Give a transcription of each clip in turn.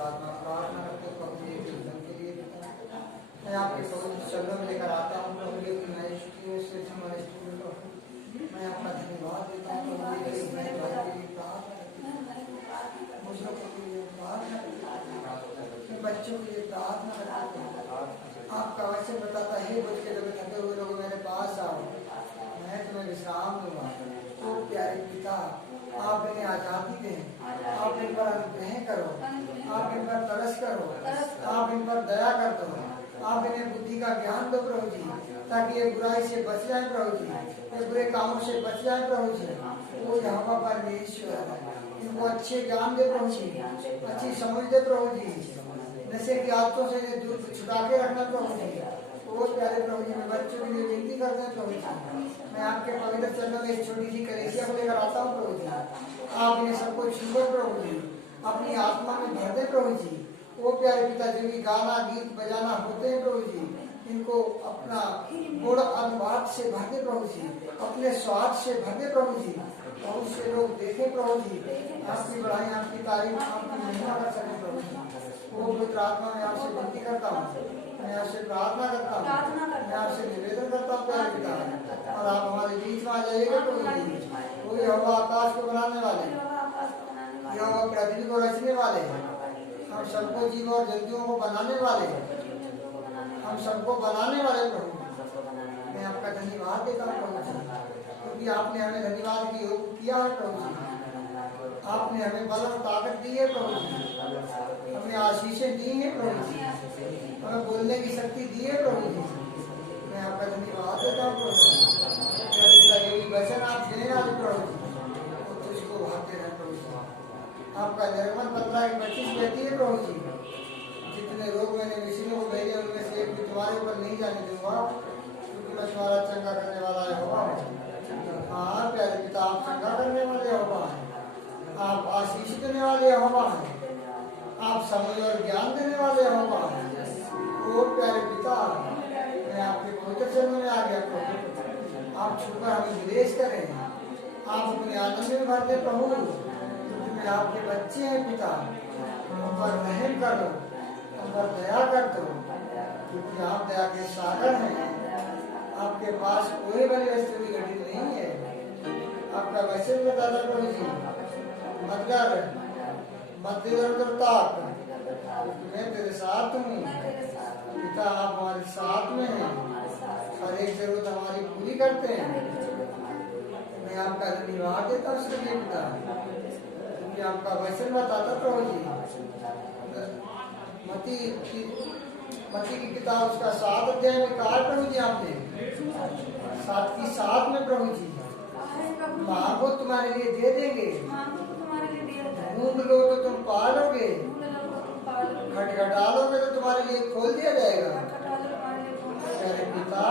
प्रार्थना प्रार्थना करते प्रभु जी के धन के लिए मैं आपके पवित्र चरणों में लेकर आता हूँ प्रभु जी की नए से हमारे स्टूडेंट को मैं आपका धन्यवाद देता हूँ प्रभु जी के नए भाई के लिए प्रार्थना मुझे के लिए प्रार्थना बच्चों के लिए प्रार्थना करते हैं। आपका वचन बताता है बच्चे लोग थके हुए लोग मेरे पास आओ मैं तुम्हें विश्राम दूंगा। ओ प्यारे पिता आप इन्हें आजादी दें, आप इन पर अनुग्रह करो, आप इन पर तरस करो, आप इन पर दया कर दो, आप इन्हें बुद्धि का ज्ञान दो प्रभु जी ताकि ये बुराई से बच जाए प्रभु जी, ये बुरे कामों से बच जाए प्रभु जी। वो यहोवा परमेश्वर इनको अच्छे ज्ञान दे प्रभु जी, अच्छी समझ दे प्रभु जी, नशे की आदतों से दूर छुड़ा के रखना प्रभु जी। वो प्यारे प्रभु जी मैं बच्चों के लिए विनती करते हैं प्रभु जी मैं आपके पवित्र चरणों में एक छोटी सी कलीसिया को लेकर आता हूँ प्रभु जी। आप इन्हें सबको छूकर प्रभु जी अपनी आत्मा में भर दे प्रभु जी। वो प्यारे पिता जो भी गाना गीत बजाना होते हैं प्रभु जी इनको अपना गुण अनुवाद से भर दे प्रभु जी, अपने स्वाद से भर दे प्रभु जी। बहुत से लोग देखे प्रभु जी आपकी बढ़ाई आपकी तारीफ आपकी महिमा कर सके प्रभु जी। वो पवित्र आत्मा में आपसे विनती करता हूँ, मैं आपसे प्रार्थना करता हूँ, मैं आपसे निवेदन करता हूँ प्यारे पिता और आप हमारे बीच में आ जाइएगा प्रभु जी। वो यहोवा आकाश को बनाने वाले, यहोवा पृथ्वी को रचने वाले, हम सबको जीव और जंतुओं को बनाने वाले, हम सबको बनाने वाले प्रभु मैं आपका धन्यवाद देता हूँ प्रभु जी क्योंकि आपने हमें धन्यवाद की योग किया है प्रभु जी। आपने हमें बल और ताकत दी है प्रभु जी, हमें आशीषें दी है प्रभु जी, हमें बोलने की शक्ति दी है प्रभु जी। मैं आपका धन्यवाद देता हूँ प्रभु जी। वचन आप देने वाले प्रभु जी तो तुझको भागते रहे प्रभु जी। आपका निर्गमन 15:25 कहती है प्रभु जी जितने रोग मैंने मिस्रियों को भेजे उनमें से एक भी तुम्हारे ऊपर नहीं जाने दूंगा क्योंकि मैं तुम्हारा चंगा करने वाला यहोवा हूँ। हाँ प्यारे पिता आप चंगा करने वाले यहोवा हैं, आप आशीष देने वाले यहोवा हैं, आप समझ और ज्ञान देने वाले यहोवा हैं। ओ प्यारे पिता मैं आपके पवित्र चरणों में आ गया प्रभु आप छुपकर हमें विदेश करें, आप अपने आनंद में भर दे प्रभु क्योंकि आपके बच्चे हैं पिता हम पर रहम कर दो, हम पर दया कर दो क्योंकि आप दया के सागर हैं। आपके पास कोई बड़ी वस्तु की घटी नहीं है। आपका वचन बताता प्रभु जी मत डर मत इधर मैं तेरे साथ हूँ पिता आप हमारे साथ में हैं, हर एक जरूरत हमारी पूरी करते हैं। मैं आपका धन्यवाद देता हूँ इसके लिए पिता क्योंकि आपका वचन बताता प्रभु जी मत्ती की किताब उसका 7 अध्याय में कहा प्रभु जी आपने 7 में प्रभु जी मांगो तुम्हारे लिए दे देंगे, ढूंढ लो तो तुम पालोगे, खटखटालोगे तो तुम्हारे लिए खोल दिया जाएगा। प्यारे पिता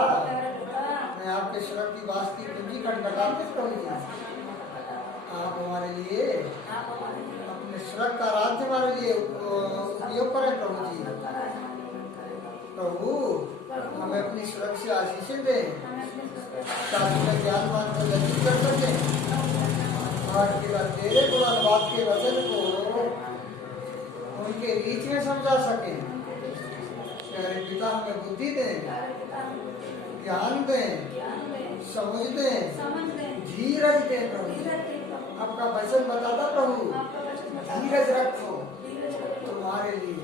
मैं आपके स्वर्ग की वास की कुंजी खटखटाते प्रभु जी आप हमारे लिए अपने स्वर्ग का राज्य हमारे लिए उपयोग करें प्रभु जी। प्रभु हमें अपनी स्वर्ग से आशीषें दें ताकि ज्ञानवान को लज्जित कर सके और तेरे गुणानुवाद के वचन को उनके बीच में समझा सके। प्यारे पिता हमें बुद्धि दें, ज्ञान दें, समझ दें, धीरज दें प्रभु। आपका वचन बताता प्रभु धीरज रखो तुम्हारे लिए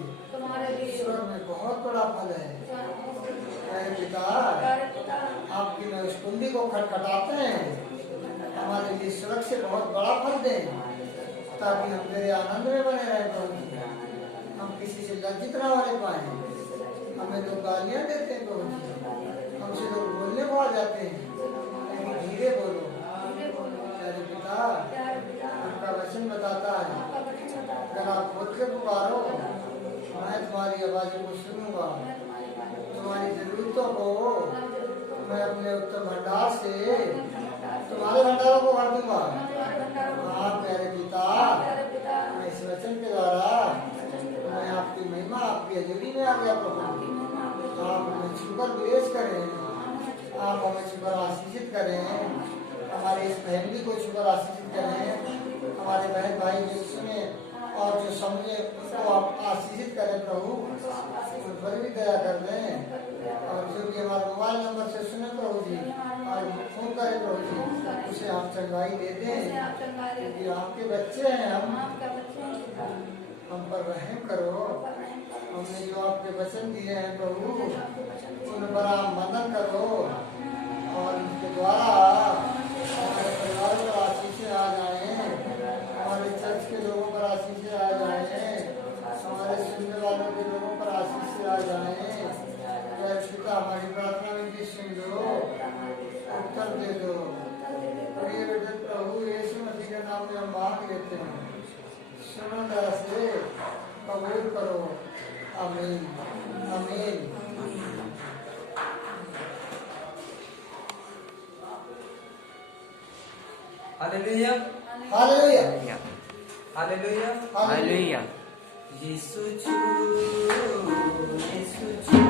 ईश्वर में बहुत बड़ा फल है। प्यारे पिता आपकी मैं उस कुंडी को खटखटाते हैं हमारे लिए स्वर्ग से बहुत बड़ा फल दें ताकि हम तेरे आनंद में बने रहे प्रभु। हम किसी से लज्जित न होने पाए, हमें लोग गालियाँ देते हैं प्रभु, हमसे लोग बोलने को आ जाते हैं लेकिन धीरे बोलो। प्यारे पिता आपका वचन बताता है अगर आप खुद के पुकारो मैं तुम्हारी आवाज़ों को सुनूंगा, तुम्हारी जरूरतों को मैं अपने उत्तम भंडार से तुम्हारे भंडारों को भर दूंगा। हाँ प्यारे पिता मैं इस वचन के द्वारा मैं आपकी महिमा आपकी हजूरी में आ गया प्रभु। आप हमें छुकर विवेश करें, आप हमें छुकर आशीषित करें, हमारे इस फैमिली को छुकर आशीषित करें, हमारे बहन भाई जिसमें और जो समझे उसको आप आशीषित करें प्रभु, उन पर भी दया कर दें। और जो भी हमारे मोबाइल नंबर से सुने प्रभु जी और फोन करें प्रभु जी, उसे आप चंगाई दे दें, क्योंकि आपके बच्चे हैं हम पर रहम करो। हमने जो आपके वचन दिए हैं प्रभु, उन पर आप मदद करो और उनके द्वारा हमारे परिवार पर आशीषें आ जाए, हमारे चर्च के लोगों पर आशीषें आ जाए, हमारे सुनने वालों के लोगों पर आशीषें आ जाए। पिता हमारी प्रार्थना में भी सुन लो, उत्तर दे दो। प्रिय बेटे प्रभु यीशु मसीह के नाम में हम मांग लेते हैं, सुनो दया से कबूल करो। आमीन आमीन। Hallelujah hallelujah hallelujah hallelujah. यीशु छू यीशु छू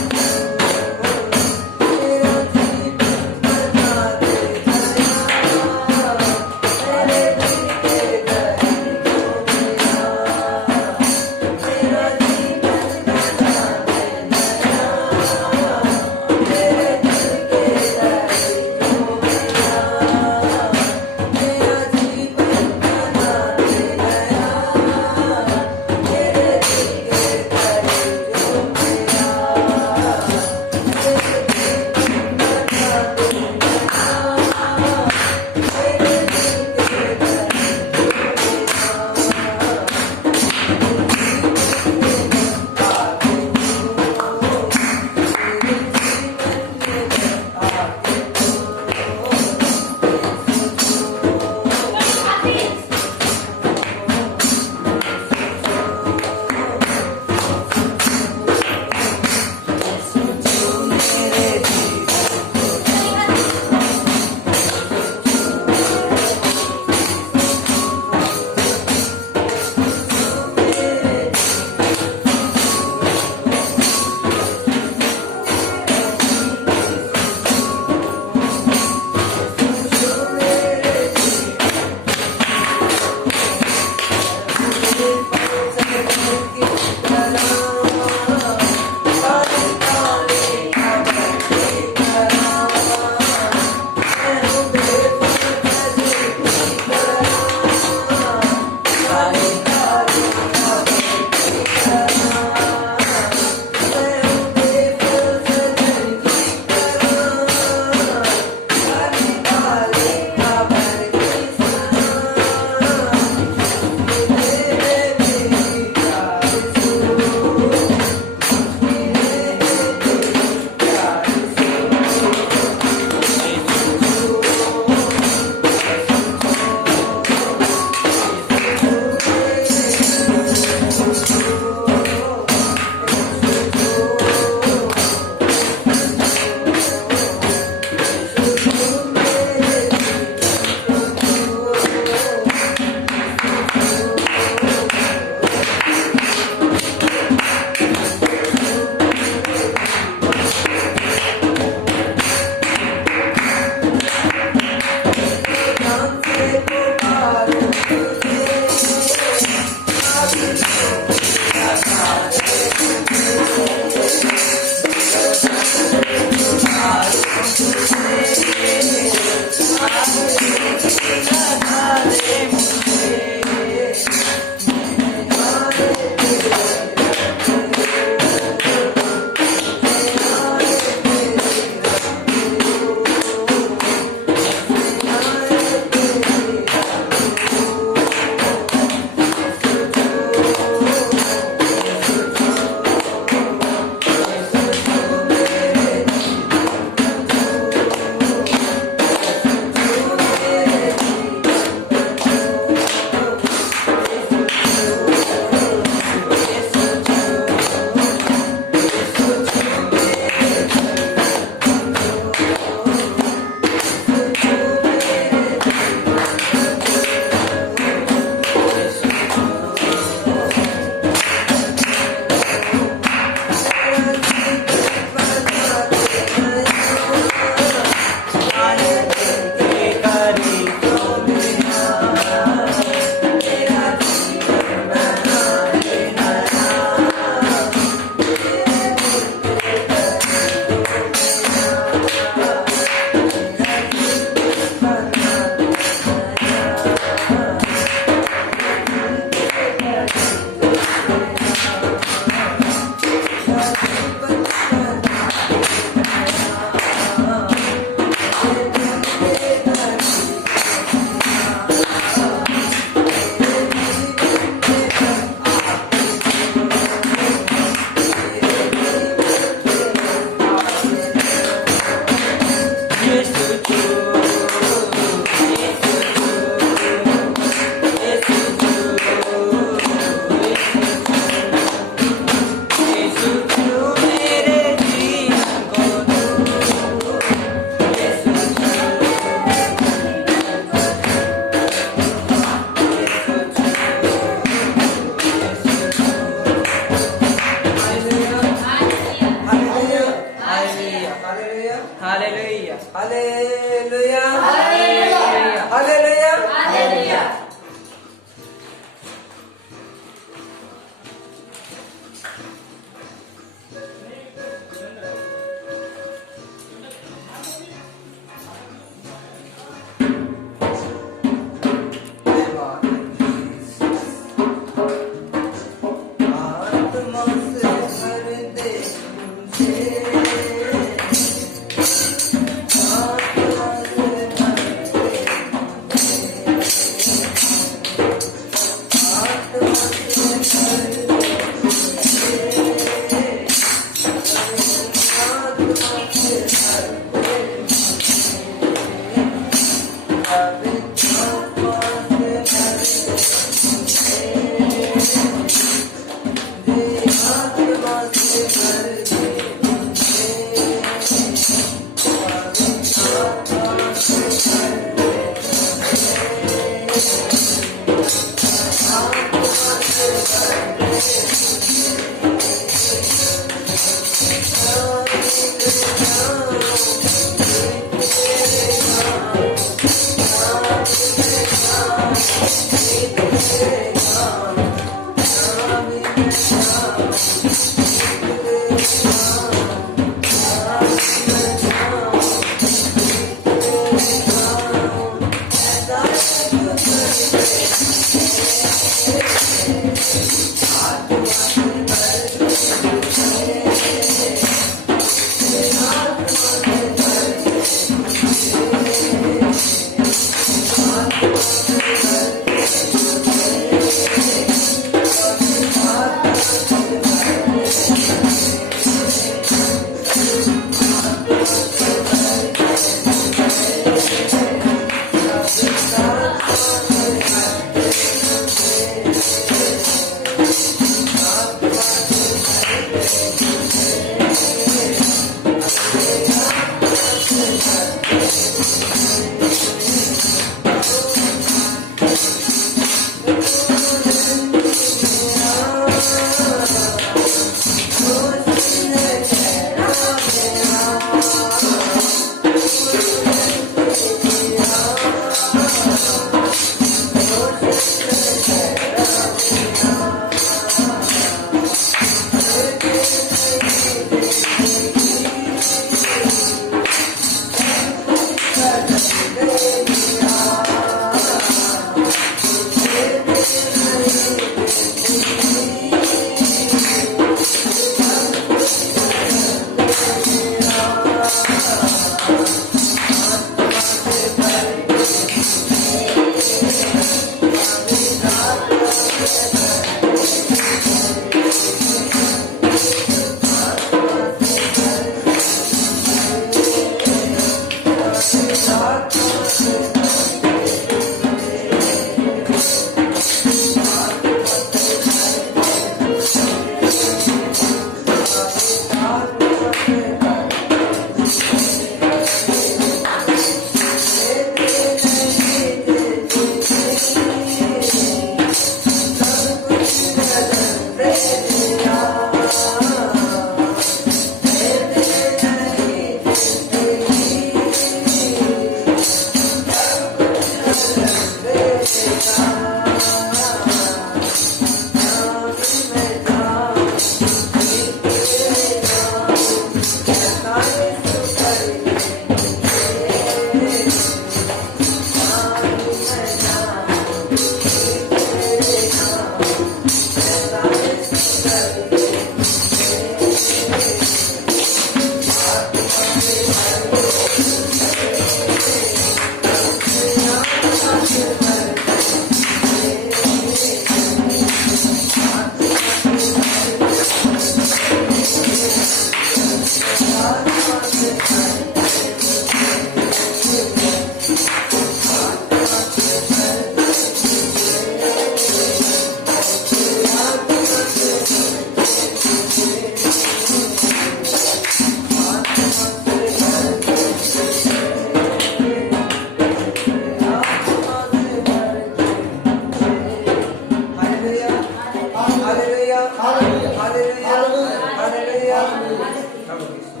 प्रभु यीशु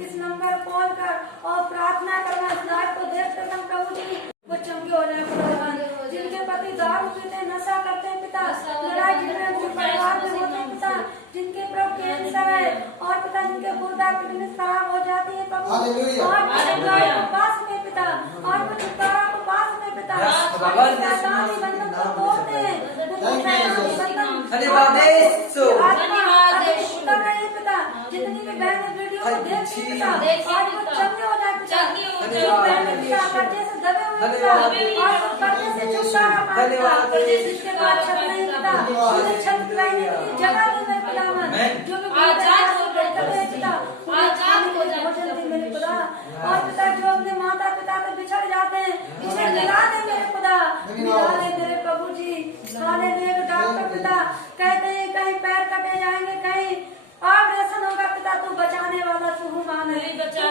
इस नंबर कॉल कर और प्रार्थना करना, इस लाइफ को देखते समय प्रभु जी वो चंगे हो जाए भगवान। जिनके पति दारू पीते नशा करते हैं पिता, लड़ाई झगड़े उनके परिवार में होते हैं पिता, जिनके प्रभु कैंसर है और पिता जिनके गुर्दा किडनी खराब हो जाती है प्रभु, और छुटकारा को पास में पिता, और वो छुटकारा को पास में पिता, शैतानी बंधन को तोड़ते हैं, जितनी भी बहन वीडियो को देखती है आज वो चंगे हो जाए पिता, जो बहन पिता कर्जे से दबे हुए पिता और कर्जे से छुटकारा पाए, जिसके बाद छत नहीं पिता, उन्हें छत दिलाने की जगह दी मेरे पिता, जो भी आजाद हो गए पिता, आजाद हो जाए मेरे खुदा, और पिता जो अपने माता पिता से बिछड़ जाते हैं उन्हें मिला दे मेरे खुदा, मिला दे मेरे प्रभु जी, हालेलुया। डॉक्टर पिता। कहते हैं कहीं पैर कटे जाएंगे, कहीं ऑपरेशन होगा पिता, तू बचाने वाला तू मान है। डॉक्टर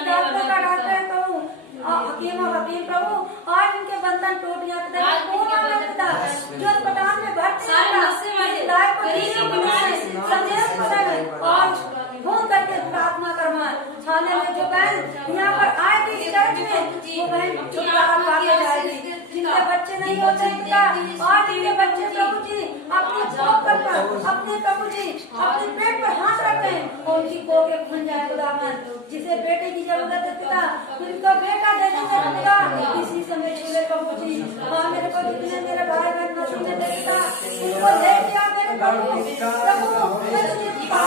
का डॉक्टर है प्रभु, हकीम और हकीम प्रभु, आज इनके बंधन टूट गया पिता। कौन है पिता जो अस्पताल में भर्ती और फोन करके प्रार्थना करना थाने में जो बहन यहाँ पर आए थी चर्च में, वो बहन छुटकारा पाके जाएगी। जिनके बच्चे नहीं होते पिता, आज इनके बच्चे प्रभु जी अपने पोकर पर, अपने प्रभु जी अपने पेट पर हाथ रखें और उनकी कोखे खुल जाए खुदावन। जिसे बेटे की जरूरत है पिता, उनको बेटा दे दीजिए पिता, इसी समय छूले प्रभु जी। हाँ मेरे को जितने मेरे भाई बहन मसीह में दे पिता, उनको दे दिया मेरे प्रभु। प्रभु मैं तुझे मेरे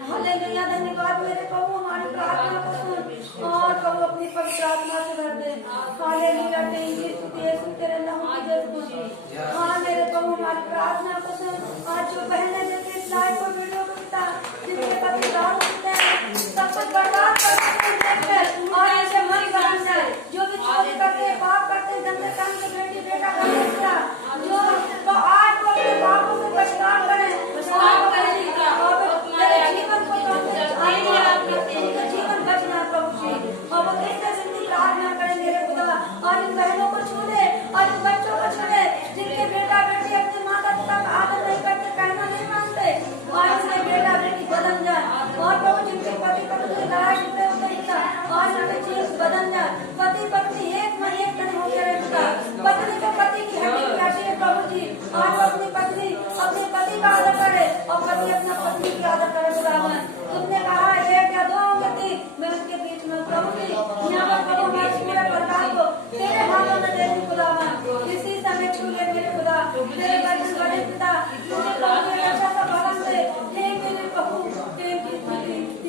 हालेलुया, धन्यवाद मेरे प्रभु, हमारी प्रार्थना को सुन और प्रभु अपनी पवित्र आत्मा से भर दे। हालेलुया, तेरे नाम की जय हो। हाँ मेरे प्रभु हमारी प्रार्थना को सुन। आज जो बहनें जैसे इस लाइव को वीडियो को पिता, जिनके पति दारू पीते हैं, सब कुछ बर्बाद करते हैं और ऐसे मन बदल जाए। जो भी चोरी करते हैं, पाप करते हैं, गंदे काम से बेटी बेटा करते हैं, जो तो आज वो अपने पापों से पछतावा करें जीवन बचना प्रभु जी। और वो कैसे जिंदगी प्रार्थना करें मेरे खुदा, और इन बहनों को छू दे और इन बच्चों को छू दे जिनके बेटा बेटी अपने माता पिता का आदर नहीं करते, कहना नहीं मानते, और इसके बेटा बेटी बदल जाए। और प्रभु जिनके पति पत्नी लड़ाई झगड़े होते हैं, आज उनके जीवन बदल जाए। पति पत्नी एक में एक नहीं होते रहे पिता, पत्नी को पति की हड्डी काटी है प्रभु जी। आज अपनी पत्नी अपने पति का आदर करे और पति अपना पत्नी की आदर करे खुदावन। तुमने कहा एक या दो होंगे तीन, मैं उनके बीच में प्रभु जी। यहाँ पर प्रभु हमारे पूरे परिवार को तेरे हाथों में दे दी खुदावन। इसी समय छू ले मेरे खुदा, तेरे बचन बड़े पिता, तुझे प्रभु ने अच्छा सा भवन दे। हे मेरे प्रभु, हे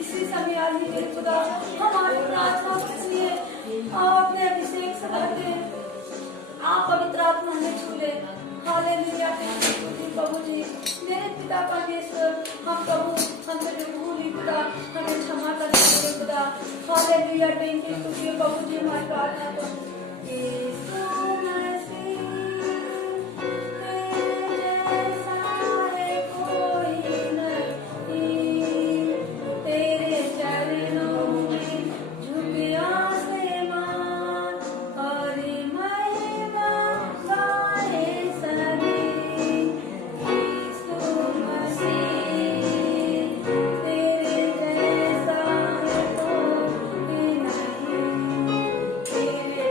इसी समय आज ही मेरे खुदा हमारी प्रार्थना सुनिए और अपने अभिषेक से भर दे। आप पवित्र आत्मा में छू ले। हालेलुया प्रभु जी। मेरे पिता परमेश्वर, हम प्रभु हमसे जो भूल हुई पिता हमें क्षमा कर दीजिए खुदा। हालेलुया प्रभु जी हमारी प्रार्थना को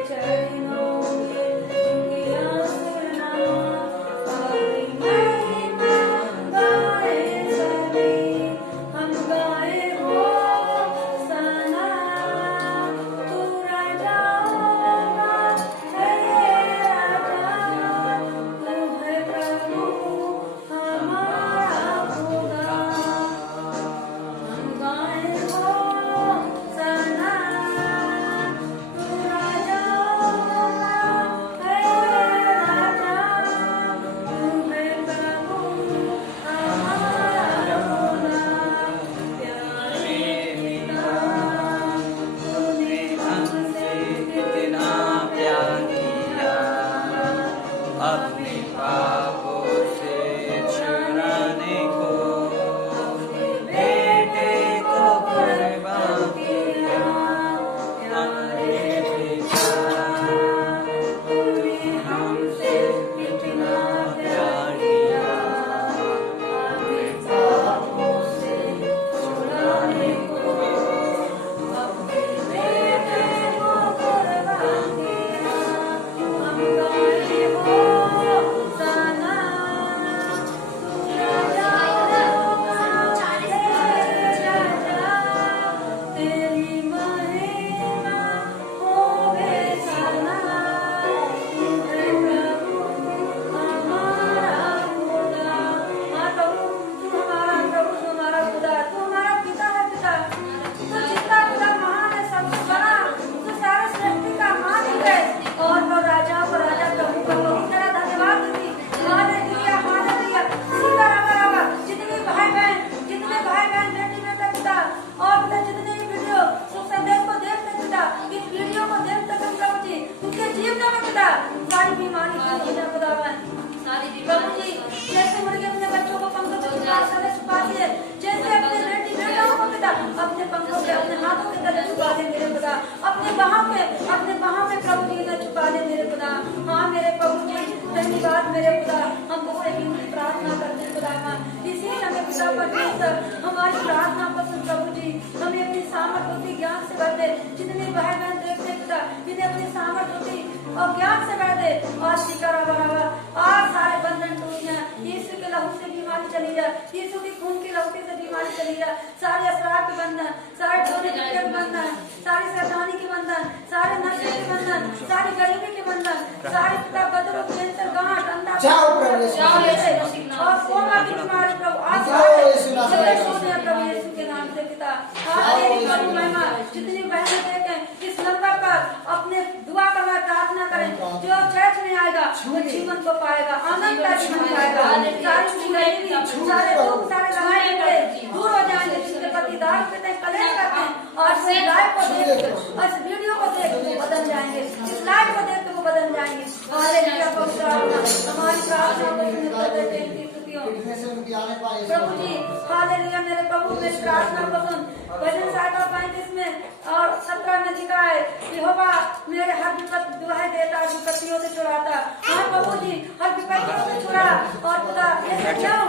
चरणों सारी बीमारी दूर हो जाए खुदावन। प्रभु जी जैसे मुर्गे अपने बच्चों को पंखों के तले छुपा दिए, जैसे अपने बेटी बेटाओं को पिता अपने पंखों पे अपने हाथों के तले छुपा दे मेरे खुदा, अपने बाहों में प्रभु जी ने छुपा दे मेरे खुदा। हाँ मेरे प्रभु जी धन्यवाद मेरे खुदा, हम तुझसे विनती प्रार्थना करते हैं खुदावन। इसी समय पिता परमेश्वर हमारी प्रार्थना को सुन प्रभु जी, हमें अपनी सामर्थ बुद्धि ज्ञान से भर दे। जितने भाई बहन देखते पिता जिन्हें अपनी सामर्थ बुद्धि और ज्ञान से भर दे, और शिकारा बराबर आज सारे बंधन टूट जाए, यीशु के लहू से बीमारी चली जाए, यीशु की खून की लहू से बीमारी चली जाए, सारे असरार के बंधन, सारे चोरी के बंधन, सारी शैतानी के बंधन, सारे नशे के बंधन, सारी गरीबी के बंधन, सारे पिता बदलो कैंसर गांठ अंधा और कोमा की बीमारी प्रभु आज प्रभु यीशु के नाम से पिता। प्रभु महिमा जितनी बहनें देखें इस नंबर पर अपने दुआ करना प्रार्थना करें, जो चर्च में आएगा वो जीवन को पाएगा, आनंद का जीवन पाएगा, सारे लोग सारे लड़ाई दूर हो जाएंगे, जिसके पति दारू पीते हैं कलेश करते हैं, और इस लाइव को देख और इस वीडियो को देख वो बदल जाएंगे, इस लाइव को देख वो बदल जाएंगे। हालेलुया पवित्र हमारी प्रार्थना को सुनकर देते हैं प्रभु जी। हालेलुया मेरे प्रभु मेरी प्रार्थना को सुन। भजन 35 में और 17 में लिखा है, यहोवा मेरे हर विपत्ति दुहाई देता, विपत्तियों से छुड़ाता। हाँ प्रभु जी हर विपत्तियों से छुड़ा, और खुदा ऐसे क्यों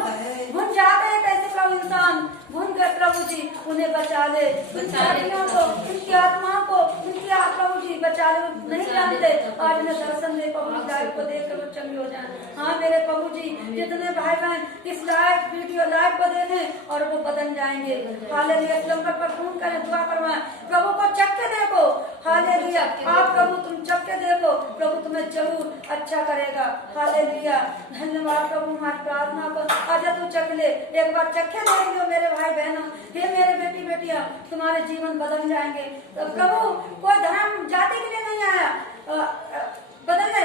भून जाते हैं कैसे प्रभु इंसान भून कर प्रभु जी उन्हें बचा ले, उनकी हड्डियों को उनकी आत्माओं को उनकी प्रभु जी बचा ले, नहीं जानते आज उन्हें दर्शन दे प्रभु लाइव को देख कर वो चंगे हो जाए। हाँ मेरे प्रभु जी जितने भाई बहन इस लाइव वीडियो लाइव को देखें और वो बदल जाएंगे। हालेलुया इस नंबर पर फोन करें, दुआ करवाएं, प्रभु को चख के देखो। हालेलुया आप प्रभु तुम चख के देखो, प्रभु तुम्हें जरूर अच्छा करेगा। हालेलुया धन्यवाद प्रभु हमारी प्रार्थना को आज तू चख ले, एक बार चखे देख लो मेरे भाई बहनों, हे मेरे बेटी बेटियां तुम्हारे जीवन बदल जाएंगे। तो प्रभु कोई धर्म जाति के लिए नहीं आया बदलने,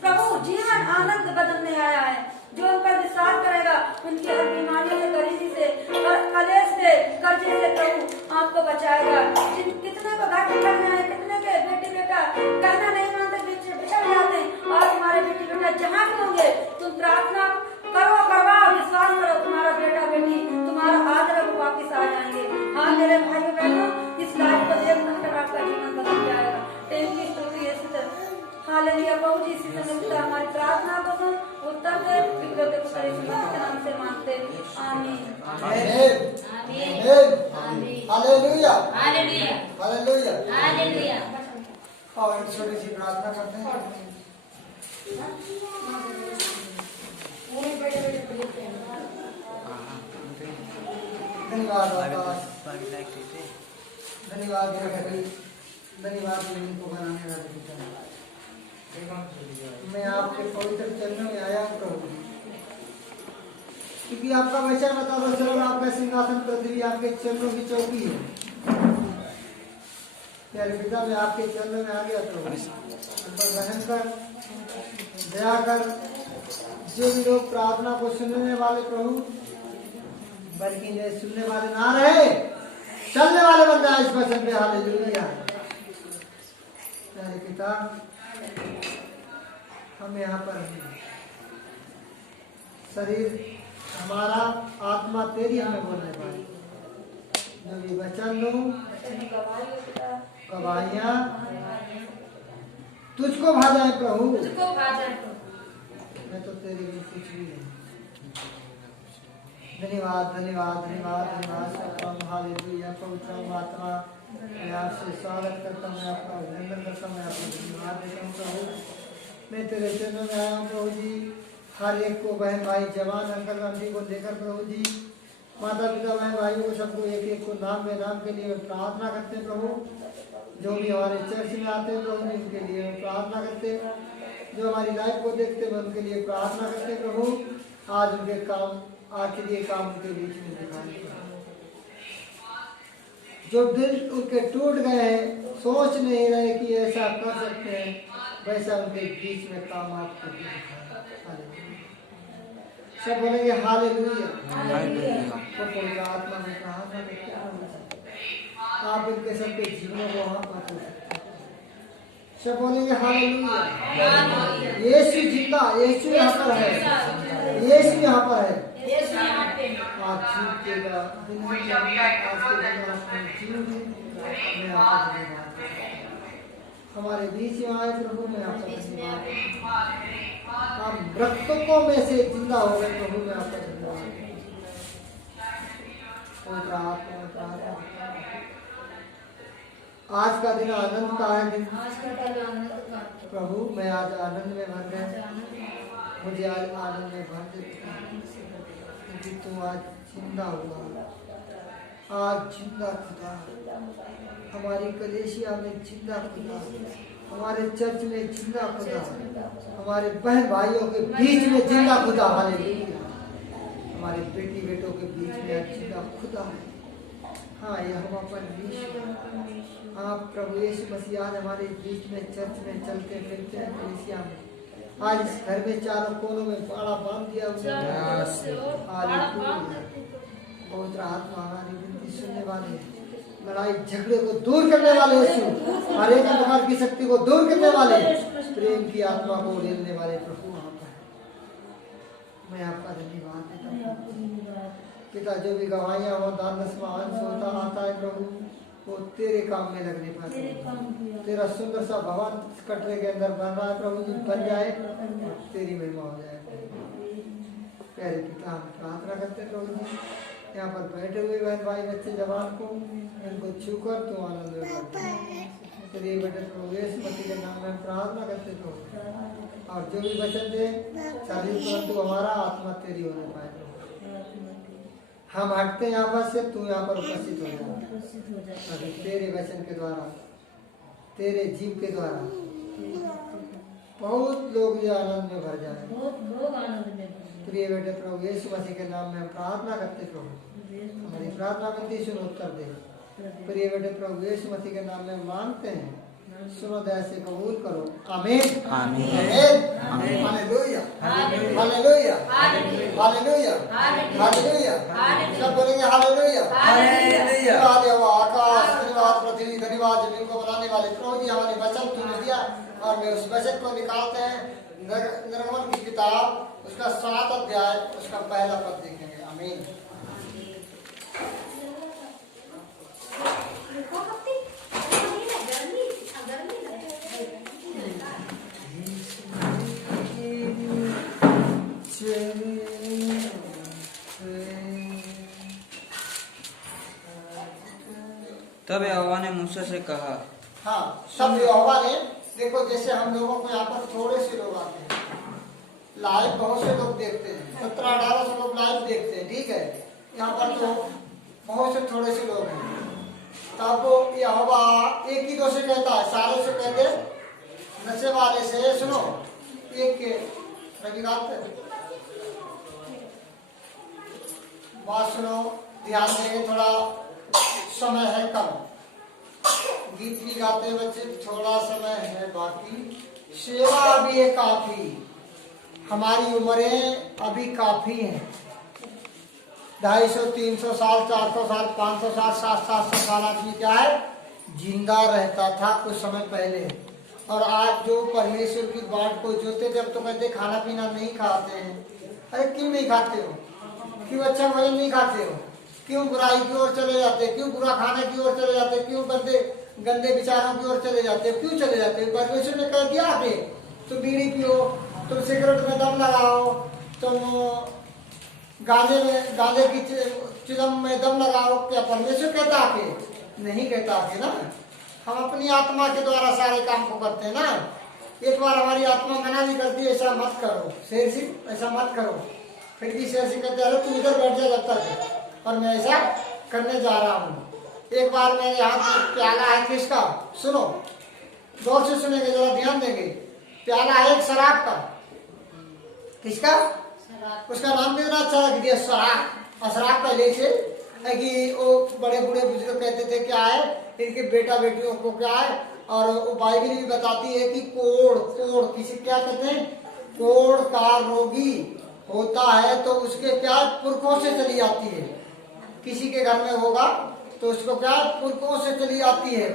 प्रभु जीवन आनंद बदलने आया है। जो उन पर विश्वास करेगा उनकी हर बीमारियों से, गरीबी से और कलेश से, कर्जे से प्रभु आपको बचाएगा। कितने को घर बिछड़ गए, कितने के बेटी बेटा कहना नहीं मानते बिछड़ जाते हैं, और तुम्हारे बेटी बेटा जहाँ भी होंगे तुम प्रार्थना करो, करवाओ, विश्वास करो, तुम्हारा बेटा बेटी तुम्हारा आदर वापिस आ जाएंगे। हाँ मेरे भाइयों बहनों इस लाइव को देखकर आपका जीवन बदल जाएगा। हालेलुया प्रभु जी इसी समय हमारी प्रार्थना को सुन, उत्तर दे, विकृत को करे के नाम से मांगते आमीन आमीन हालेलुया हालेलुया हालेलुया हालेलुया। और छोटी सी प्रार्थना करते हैं। धन्यवाद धन्यवाद धन्यवाद को बनाने वाले पिता, मैं आपके पवित्र चरणों में आया हूँ प्रभु, क्योंकि आपका वचन बताता चलो आपका सिंहासन पृथ्वी आपके चरणों की चौकी है। प्यारे पिता मैं आपके चरणों में आ गया प्रभु, उन पर रहम कर, दया कर। जो भी लोग प्रार्थना को सुनने वाले प्रभु, बल्कि ये सुनने वाले ना रहे चलने वाले बन जाए इस वचन पे। हालेलुया प्यारे पिता हम यहाँ पर शरीर हमारा आत्मा तेरी हमें बोलने वाली, जो भी वचन लो गवाहियाँ तुझको भा जाए प्रभु, मैं तो तेरे लिए कुछ भी नहीं। धन्यवाद धन्यवाद धन्यवाद धन्यवाद। हालेलुया पवित्र आत्मा मैं आपसे स्वागत करता हूँ, मैं आपका अभिनंदन करता हूँ, मैं आपको धन्यवाद देता हूँ प्रभु। मैं तेरे चरणों में आया हूँ प्रभु जी, हर एक को बहन भाई जवान अंकल आंटी को लेकर प्रभु जी, माता पिता बहन भाइयों को सबको एक एक को नाम में नाम के लिए प्रार्थना करते हैं प्रभु। जो भी हमारे चर्च में आते हैं प्रभु जी उनके लिए प्रार्थना करते हैं, जो हमारी लाइफ को देखते हैं उनके लिए प्रार्थना करते हैं प्रभु। आज उनके काम आखिर ये काम उनके बीच में दिखाई, जो दिल उनके टूट गए हैं, सोच नहीं रहे कि ऐसा कर सकते हैं, वैसा उनके बीच में काम आपको दिखाए। सब बोलेंगे हालेलुया। तो पवित्र आत्मा में कहा था क्या हो सकता है, आप इनके सबके जीवनों को वहां पर सब बोलेंगे हालेलुया। यीशु जिंदा, यीशु यहाँ पर है, यीशु यहाँ पर है। आज जीतेगा, हमारे बीच में आए प्रभु, मैं आपका धन्यवाद। हम मृतकों में से जिंदा हो गए प्रभु, मैं आपका धन्यवाद। आज का दिन आनंद का है दिन प्रभु, मैं आज आनंद में भर गया, मुझे आज आनंद में भर दे, क्योंकि तू आज जिंदा हुआ, आज जिंदा खुदा, हमारी कलेशिया में जिंदा खुदा, हमारे चर्च में जिंदा खुदा, हमारे बहन भाइयों के बीच में जिंदा खुदा, हालेलुया, हमारे बेटी बेटों के बीच में जिंदा खुदा है। हाँ, यह हम परमेश्वर, आप प्रभु यीशु मसीह आज हमारे बीच में चर्च में चलते फिरते हैं, कलीसिया में, आज इस घर में चारों कोनों में बाड़ा बांध दिया, पवित्र आत्मा हमारी विनती सुनने वाले, लड़ाई झगड़े को दूर करने वाले यीशु, हर एक अंधकार की शक्ति को दूर करने वाले, प्रेम की आत्मा को उड़ेलने वाले प्रभु आप हैं। मैं आपका धन्यवाद देता हूँ पिता, जो भी गवाहियाँ वो दान दसवां अंश होता आता है प्रभु, वो तेरे काम में लगने पाते, तेरा सुंदर सा भवन कटरे के अंदर बन रहा है प्रभु जी, बन जाए, तेरी महिमा हो जाए। प्यारे पिता, हम प्रार्थना करते प्रभु जी, यहाँ पर बैठे हुए बहन भाई बच्चे जवान को, इनको छूकर तू आनंद में करते तेरे बेटे प्रभु यीशु मसीह के नाम में प्रार्थना करते प्रभु, और जो भी वचन दे शरीर परंतु हमारा आत्मा तेरी होने पाए प्रभु। हम हटते यहाँ पर से, तू यहाँ पर उपस्थित हो जाए, तेरे वचन के द्वारा, तेरे जीव के द्वारा बहुत लोग ये आनंद में भर जाए। प्रिय बेटे प्रभु यीशु मसीह के नाम में हम प्रार्थना करते प्रभु, हमारी प्रार्थना विनती सुन उत्तर दे। प्रिय बेटे प्रभु यीशु मसीह के नाम में मांगते हैं, सुनो दया से कबूल करो, आमीन आमीन आमीन। हालेलुया हालेलुया हालेलुया हालेलुया, सब बोलेंगे हालेलुया हालेलुया। आकाश धन्यवाद, पृथ्वी धन्यवाद, जमीन को बनाने वाले प्रभु जी, हमारे वचन तूने दिया और मैं उस वचन को निकालते हैं, निर्गमन की किताब उसका 7 अध्याय उसका पहला पद देखेंगे। आमीन। तब यहोवा ने मूसा से कहा, हाँ, सब यहोवा ने, देखो जैसे हम लोगों को यहाँ पर थोड़े से लोग आते हैं, लाइव बहुत से लोग देखते हैं, 1700-1800 लोग लाइव देखते हैं, ठीक है, यहाँ पर तो बहुत से थोड़े से लोग हैं। तब यहोवा एक ही दो से कहता है, सारे से कहते नशे वाले से, सुनो एक के बात सुनो, ध्यान देंगे, थोड़ा समय है कम, गीत भी गाते बच्चे, थोड़ा समय है बाकी, सेवा अभी है काफी, हमारी उम्रें अभी काफी हैं, 250, 300 साल, 400 साल, 500 साल, 700 साल आदमी क्या है, जिंदा रहता था कुछ समय पहले। और आज जो परमेश्वर की बाट को जोते थे, अब तो कहते खाना पीना नहीं खाते हैं। अरे क्यों नहीं खाते हो? क्यों अच्छा भोजन नहीं खाते हो? क्यों बुराई की ओर चले जाते, क्यों बुरा खाने की ओर चले जाते, क्यों गंदे गंदे विचारों की ओर चले जाते हो, क्यों चले जाते हो? परमेश्वर ने कह दिया कि तुम बीड़ी पियो, तुम सिगरेट में दम लगाओ, तुम गांजे की चिलम में दम लगाओ, क्या परमेश्वर कहता कि नहीं कहता कि ना? हम अपनी आत्मा के द्वारा सारे काम को करते हैं ना। एक बार हमारी आत्मा मना भी करती है, ऐसा मत करो शेर सिंह, ऐसा मत करो, फिर भी शेर सिंह कहते हैं तू इधर बैठ जा जब तक, और मैं ऐसा करने जा रहा हूँ। एक बार मेरे हाथ प्याला है, किसका? सुनो, गौर से सुनेंगे, जरा ध्यान देंगे। प्याला है एक शराब का, किसका? उसका नाम कितना अच्छा रख दिया, शराब। और शराब पहले से है कि वो बड़े बूढ़े बुजुर्ग कहते थे क्या है, इनके बेटा बेटियों को क्या है, और वो बाइबल भी बताती है कि कोड़ किसी क्या कहते हैं, कोड़ का रोगी होता है तो उसके क्या पुरखों से चली आती है। किसी के घर में होगा तो उसको क्या पुरखों से चली आती है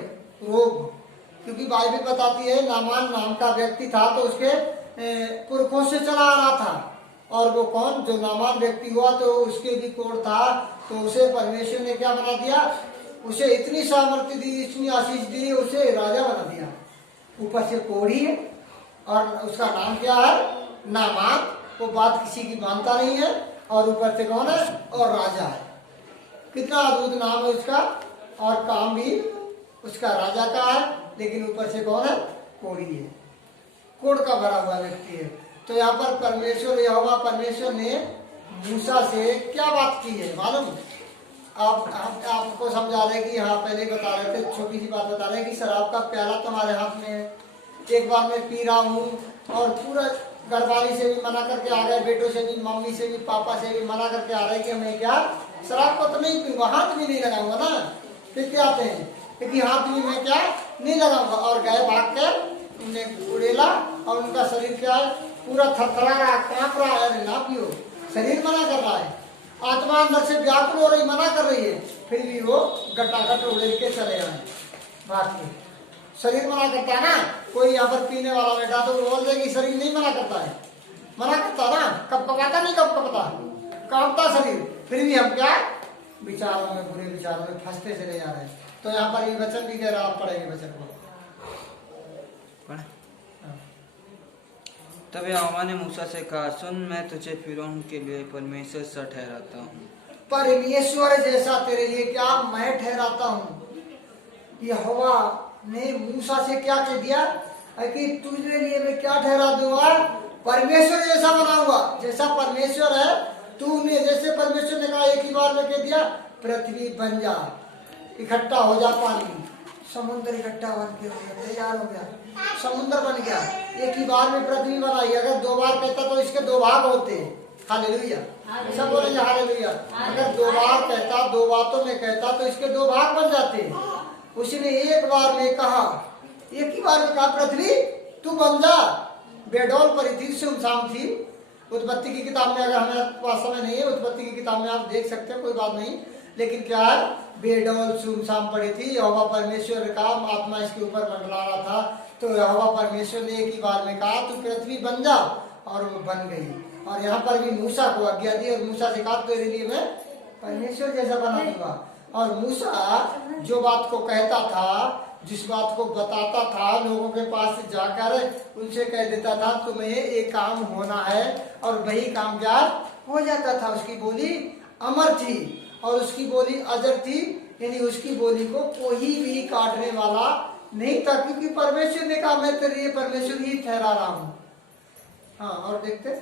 रोग, क्योंकि बाइबल बताती है नामान नाम का व्यक्ति था तो उसके पुरखों से चला आ रहा था। और वो कौन, जो नामान व्यक्ति हुआ तो उसके भी कोढ़ था, तो उसे परमेश्वर ने क्या बना दिया, उसे इतनी सामर्थ्य दी, इतनी आशीष दी, उसे राजा बना दिया। ऊपर से कोढ़ी है और उसका नाम क्या है, नामान। वो बात किसी की मानता नहीं है और ऊपर से कौन है, और राजा है। कितना अद्भुत नाम है उसका, और काम भी उसका राजा का है, लेकिन ऊपर से कौन है, कोढ़ी है, कोढ़ का भरा हुआ व्यक्ति है। तो यहाँ पर परमेश्वर यहोवा परमेश्वर ने मूसा से क्या बात की है मालूम? आपको समझा रहे कि हाँ, पहले बता रहे थे, छोटी सी बात बता रहे कि शराब का प्याला तुम्हारे हाथ में है, एक बार मैं पी रहा हूँ, और पूरा घरवाली से भी मना करके आ गए, बेटों से भी, मम्मी से भी, पापा से भी मना करके आ रहे कि मैं क्या शराब को तो नहीं पीऊंगा, हाथ भी नहीं लगाऊंगा ना। फिर क्या आते हैं, क्योंकि हाथ भी मैं क्या नहीं लगाऊंगा, और गए भाग कर उन्हें उड़ेला, और उनका शरीर क्या है, पूरा थरथरा रहा, कांप रहा है, अरे ना पियो, शरीर मना कर रहा है, आत्मा अंदर से व्याकुल हो रही, मना कर रही है, फिर भी वो गटागट उड़ेल के चले आए भाग के। शरीर मना करता है ना, कोई यहाँ पर पीने वाला बैठा तो वो बोल दे कि शरीर नहीं मना करता है, मना करता ना, कब कपाता नहीं, कब कपता, कांपता शरीर, फिर भी हम क्या विचारों में, बुरे विचारों में फंसते चले जा रहे हैं। तो यहाँ पर ये वचन भी कह रहा, आप पढ़ेंगे वचन को। तब यहोवा ने मूसा से कहा, सुन, मैं तुझे फिरौन के लिए परमेश्वर सा ठहराता हूँ। परमेश्वर जैसा तेरे लिए क्या मैं ठहराता हूँ। यहोवा ने मूसा से क्या कह दिया कि तुझे लिए मैं क्या ठहरा दूंगा, परमेश्वर जैसा बनाऊंगा, जैसा परमेश्वर है तूने, जैसे परमेश्वर ने कहा, एक ही बार में कह दिया पृथ्वी बन जा, इकट्ठा हो जा पानी, समुद्र इकट्ठा बन के हो गया, तैयार हो गया, समुद्र बन गया, एक ही बार में पृथ्वी बनाई। अगर दो बार कहता तो इसके दो भाग होते। हालेलुया, सब बोलेंगे हालेलुया। अगर दो बार कहता, दो बातों में कहता तो इसके दो भाग बन जाते। उसने एक बार में कहा, एक ही बार में कहा पृथ्वी तू बन जा। बेडौल परी थी, सुनसान थी। उत्पत्ति की किताब में, अगर हमारे पास समय नहीं है, उत्पत्ति की किताब में आप देख सकते हैं, कोई बात नहीं, लेकिन क्या है, बेडौल सुनसान पड़ी थी। यहोवा परमेश्वर का आत्मा इसके ऊपर मंडरा रहा था, तो यहोवा परमेश्वर ने एक ही बार में कहा तू पृथ्वी बन जा, और वो बन गई। और यहाँ पर भी मूसा को आज्ञा दी, और मूसा से कहा तेरे लिए मैं परमेश्वर जैसा बना दूंगा। और मूसा जो बात को कहता था, जिस बात को बताता था, लोगों के पास जाकर उनसे कह देता था तुम्हें एक काम होना है, और वही काम क्या हो जाता था। उसकी बोली अमर थी और उसकी बोली अजर थी, यानी उसकी बोली को कोई भी काटने वाला नहीं था, क्योंकि परमेश्वर ने कहा मैं तेरे लिए परमेश्वर ही ठहरा रहा हूँ। हाँ, और देखते,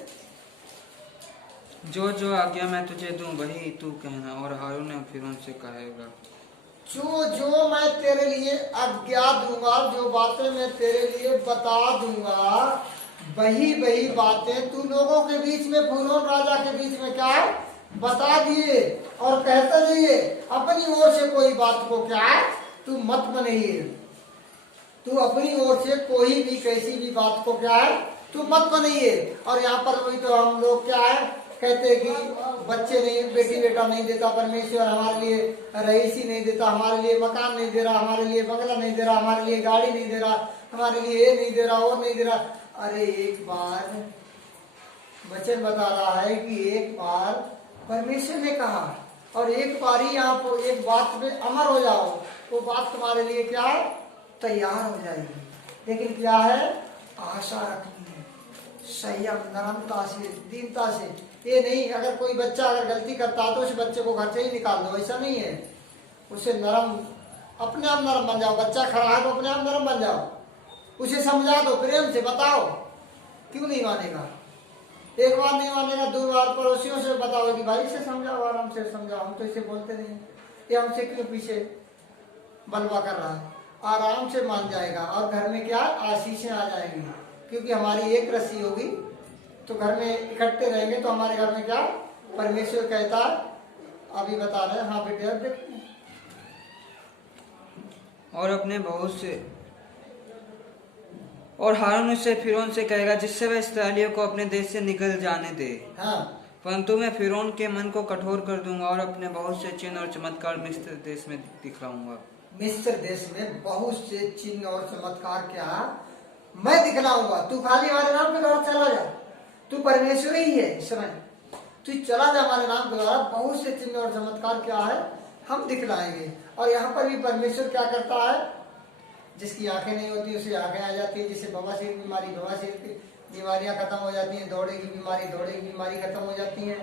जो जो आज्ञा मैं तुझे दूं वही तू कहना, और हारून ने फिरौन से कहेगा, जो जो मैं तेरे लिए आज्ञा दूंगा, जो बातें मैं तेरे लिए बता दूंगा, वही वही बातें तू लोगों के बीच में, फिरौन राजा के बीच में क्या बता दिए, और कहता जाइए, अपनी ओर से कोई बात को क्या है तू मत बनाइए। तू अपनी ओर से कोई भी कैसी भी बात को क्या है तू मत बनाइए। और यहाँ पर वही तो हम लोग क्या है कहते हैं कि बच्चे नहीं, बेटी बेटा नहीं देता परमेश्वर, हमारे लिए रईसी नहीं देता, हमारे लिए मकान नहीं दे रहा, हमारे लिए बंगला नहीं दे रहा, हमारे लिए गाड़ी नहीं दे रहा, हमारे लिए ये नहीं दे रहा, वो नहीं दे रहा। अरे एक बार वचन बता रहा है कि एक बार परमेश्वर ने कहा, और एक बार ही यहाँ पर एक बात पे अमर हो जाओ, वो बात तुम्हारे लिए क्या है तैयार हो जाएगी। लेकिन क्या है, आशा रखनी है, संयम, नरमता से, दीनता से। ये नहीं अगर कोई बच्चा अगर गलती करता है तो उस बच्चे को घर से ही निकाल दो, ऐसा नहीं है। उसे नरम, अपने आप नरम बन जाओ। बच्चा खड़ा है तो अपने आप नरम बन जाओ, उसे समझा दो, प्रेम से बताओ। क्यों नहीं मानेगा? एक बार नहीं मानेगा, दो बार पड़ोसियों से बताओ कि भाई से समझाओ, आराम से समझाओ, हम तो इसे बोलते नहीं, ये हमसे क्यों पीछे बलवा कर रहा है। आराम से मान जाएगा, और घर में क्या आशीषें आ जाएंगी, क्योंकि हमारी एक रस्सी होगी तो घर में इकट्ठे रहेंगे, तो हमारे घर में क्या परमेश्वर कहता, अभी बता रहे हैं। हाँ बेटे, अब देखते हैं। और अपने बहुत से, और हारून उससे फिरौन से कहेगा जिससे वह इस्राएलियों को अपने देश से निकल जाने दे। हाँ, परंतु मैं फिरौन के मन को कठोर कर दूंगा, और अपने बहुत से चिन्ह और चमत्कार मिस्र देश में दिखलाऊंगा। मिस्र देश में बहुत से चिन्ह और चमत्कार क्या मैं दिखलाऊंगा। तू खाली हमारे नाम के द्वारा चला जा, तू परमेश्वर ही है इस समय, तू चला जा हमारे नाम के द्वारा, बहुत से चिन्ह और चमत्कार क्या है हम दिखलाएंगे। और यहाँ पर भी परमेश्वर क्या करता है, जिसकी आंखें नहीं होती उसे आंखें आ जाती है, जिसे बवासीर बीमारी, बवासीर की बीमारियां खत्म हो जाती हैं, दौड़े की बीमारी खत्म हो जाती है।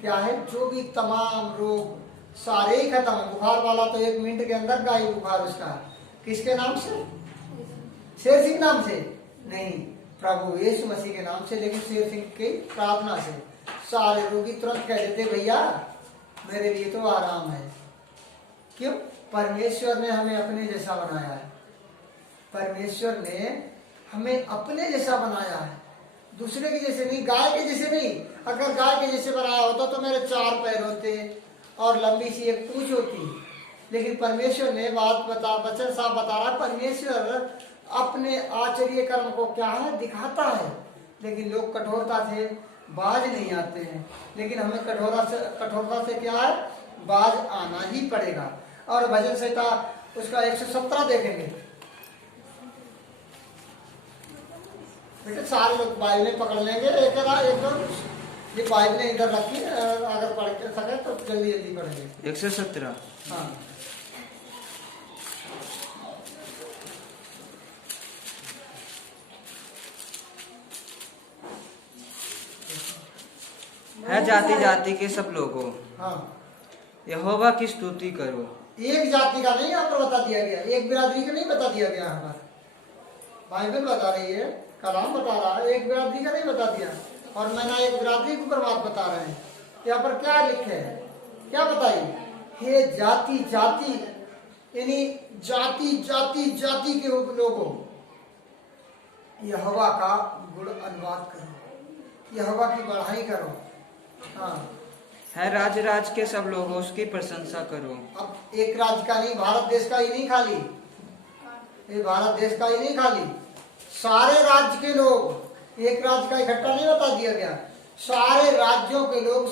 क्या है, जो भी तमाम रोग सारे ही खत्म है। बुखार वाला तो 1 मिनट के अंदर का ही बुखार उसका, किसके नाम से, शेर सिंह नाम से नहीं, प्रभु यीशु मसीह के नाम से, लेकिन शेर सिंह की प्रार्थना से सारे रोगी तुरंत कह देते भैया मेरे लिए तो आराम है। क्यों, परमेश्वर ने हमें अपने जैसा बनाया है, परमेश्वर ने हमें अपने जैसा बनाया है, दूसरे के जैसे नहीं, गाय के जैसे नहीं। अगर गाय के जैसे बनाया होता तो मेरे 4 पैर होते और लंबी सी एक पूंछ होती, लेकिन परमेश्वर ने वचन साफ बता रहा है, परमेश्वर अपने आश्चर्य कर्म को क्या है दिखाता है। लेकिन लोग कठोरता से बाज नहीं आते हैं, लेकिन हमें कठोरता से क्या है बाज आना ही पड़ेगा। और भजन संहिता उसका 117 देखेंगे बेटे, सारे लोग बाइबलें पकड़ लेंगे एक दो, ये बाइबलें इधर रखी, अगर पढ़ के सके तो जल्दी जल्दी पढ़ेंगे। 117। हाँ, है जाति जाति के सब लोगों, हाँ, यहोवा की स्तुति करो। एक जाति का नहीं यहाँ पर बता दिया गया, एक बिरादरी का नहीं बता दिया गया। यहाँ पर बाइबल बता रही है, कलाम बता रहा है, एक बिरादरी का नहीं बता दिया। और मैंने एक बिरादरी को बर्बाद बता रहे हैं। यहाँ पर क्या लिखे है, क्या बताइए, हे जाति जाति यानी जाति जाति जाति के लोगों यहोवा का गुण अनुवाद करो, यहोवा की बढ़ाई करो। हाँ, है राज राज के सब लोगों उसकी प्रशंसा करो। अब एक राज्य का नहीं, भारत देश का ही नहीं खाली, ये भारत देश का ही नहीं खाली, सारे राज्य के लोग, एक राज्य का इकट्ठा नहीं बता दिया गया, सारे राज्यों के लोग